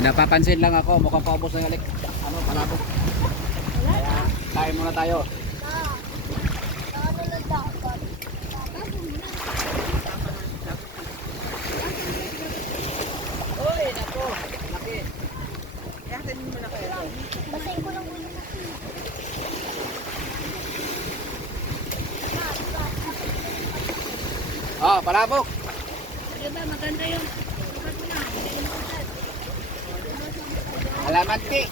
May napapansin lang ako, mukhang paubos ng alik. Ano, palabok. Kaya, kain muna tayo. Uy, nako. Laki. Yakin mo na kayo. Basahin ko lang muna. Oh, palabok. Diba, maganda yung sukat mo na. Hindi yung sukat. Alamanti.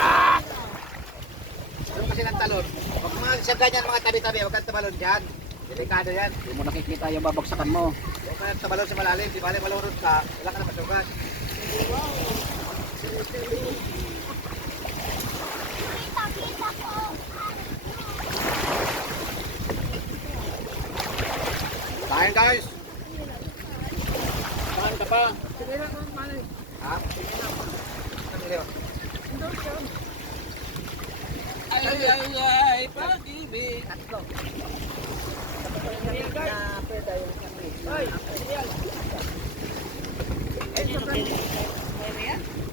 Ah! Ano kasi ng talon? Pag mga sa ganyan mga tabi-tabi, huwag kang tabalon dyan. Delikado yan. Hindi mo nakikita yung babagsakan mo. Huwag kang tabalon sa malalim. Di bali malurot ka, wala ka na masugat. Kain guys! Pa. Sige na kung paano. Ha? Ano yun? Ay, ay, ay, ay, pag-ibig. Tatlo. Na pwede yung kami. Ay, yan. Ay, sa pan.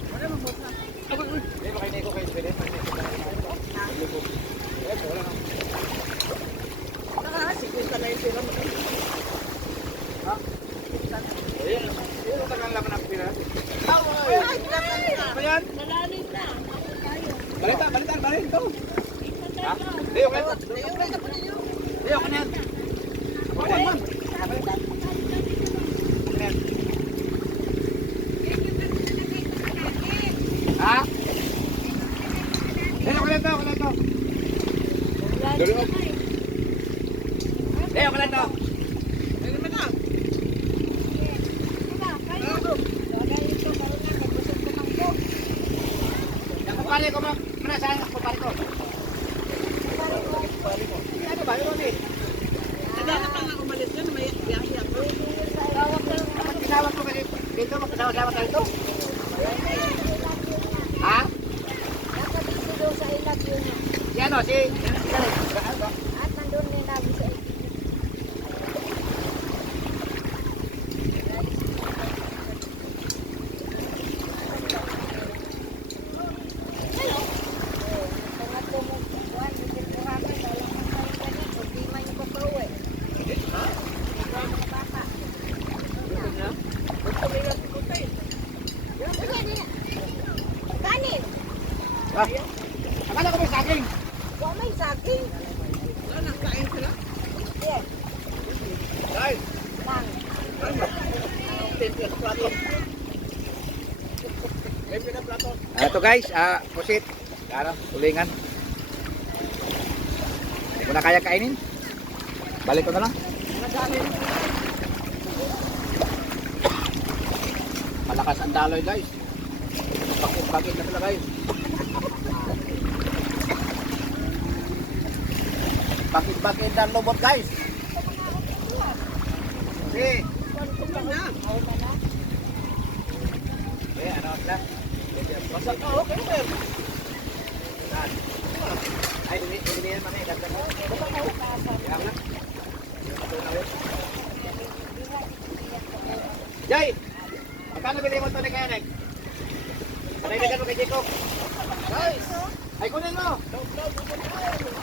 Wala mo buta. Hindi, makinig ko kayo. Pwede. Eh, wala na. Nakasikil ka na yung sila mo. Ha? Ayun. Ayun ang tagal laman ng pira. Ay, ay, dapat na. Ano yan? Malalim na. Ako tayo. Balitan, balitan, balitan to. Ha? To. Yung kaya pa ninyo. Hindi, okay na yan. Ha? Hindi, okay na to, okay na to. Dulo mo. Hindi, okay na to. Ay, naman na. Diba, kayo. Bagay ito, karoon na. May busog ko ng ko. Kupali ko, ma'am. Mana, saan ang kupali ko? Ano ba? Ano ba? Nagana pa nga umalis yan. May biyahe ako. Lang. Tinawag ko kasi dito, magkasama-sama tayo to. Ha? Dapat dito sa ilag yun. Yan o, si... Ano? At nandun din nabi sa ilag. Hello. Oh, tengah tu mo buat bikin kurangan dalam masa yang tadi berdima ni kau keluar. Ha? Mga bata. Sige, di na. Kanin. Ah, akala ko may saging. Huwag may saging. Wala, nakain sila. Yes, Guys, lang. May pinaplato. Ito guys, ah, pusit. Ano, tulingan. Hindi ko na kaya kainin. Balik ko na lang. Malakas ang daloy guys. Bakit-bakit na talaga guys. Bakit-bakit ang lubot guys. Si. Eh, ano sila? Basta ka, okay na. Ay, ini ini yan man eh, dagdag mo. Kaya nga. Jay! Magkano bili mo ito ni kaya Nek? Panaibigan mo kay. Guys! Ay, kunin mo! Napakain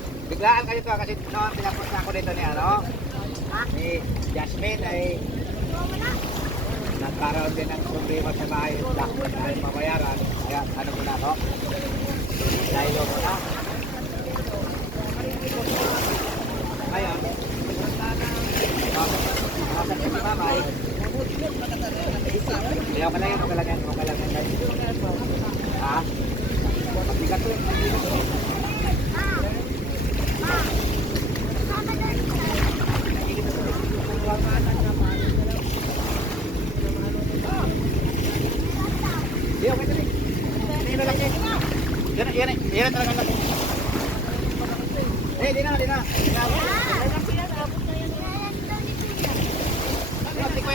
Dahil na biglaan kayo to kasi noon pinapunta ako dito ni ano, ni Jasmine ay nagkaroon din ng problema sa bahay, lock na tayo mabayaran. Kaya ano muna ako? Dahil ko na. Ngayon, yan, okay lang yan, okay lang yan. Ha? Mabigat to, mabigat to. Di, okay na rin. Hindi na lang yan. Yan, yan, yan ang talagang laki. Eh, di na, di na. Di na.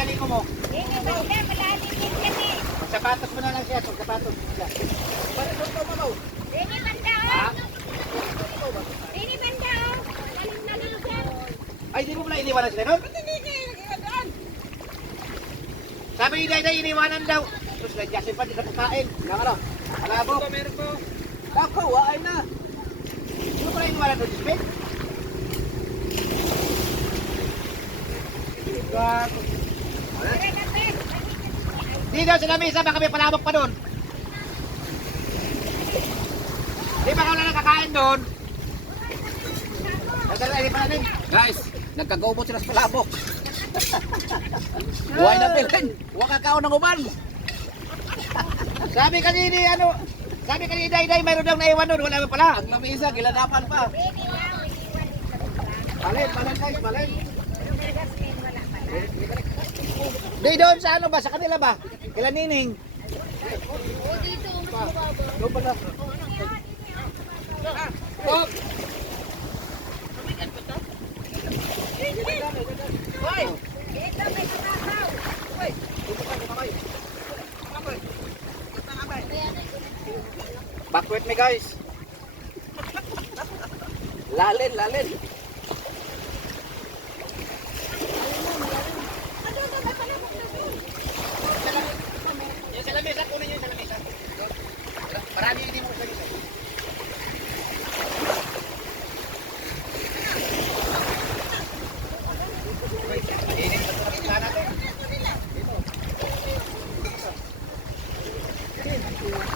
Di ko mo. Ini. Magsapatos mo na lang siya, magsapatos mo siya. Ini bangga Ha? oh. Ini oh. Lalim lalim yan. Ay, di mo pala iniwanan sila nun? Sabi ni Dayday, iniwanan daw. Tapos na Jason pa, di na pagkain. Yang ano? Alabo. Ako, waay na. Doon, Smith? Tara na Ben. Di daw sa lamisa, baka may palabok pa doon. Di ba wala nakakain doon? Nagdala ini pa namin. Guys, nagkagaubot sila sa palabok. Buhay na pilin. Huwag kakao ng uban. sabi kanini ano, sabi kanini day-day mayroon daw naiwan doon. Wala pa pala. Ang lamisa, gilanapan pa. Balin, balin guys, pala. Di doon sa ano ba? Sa kanila ba? Kila Nining. O dito. Doon pala. Oh. Hoy. Dito may kakahaw. Back with me guys. Lalin, lalin. Yung sa lamesa, kunin yung sa lamesa. Marami hindi mo sa lamesa. Mainit na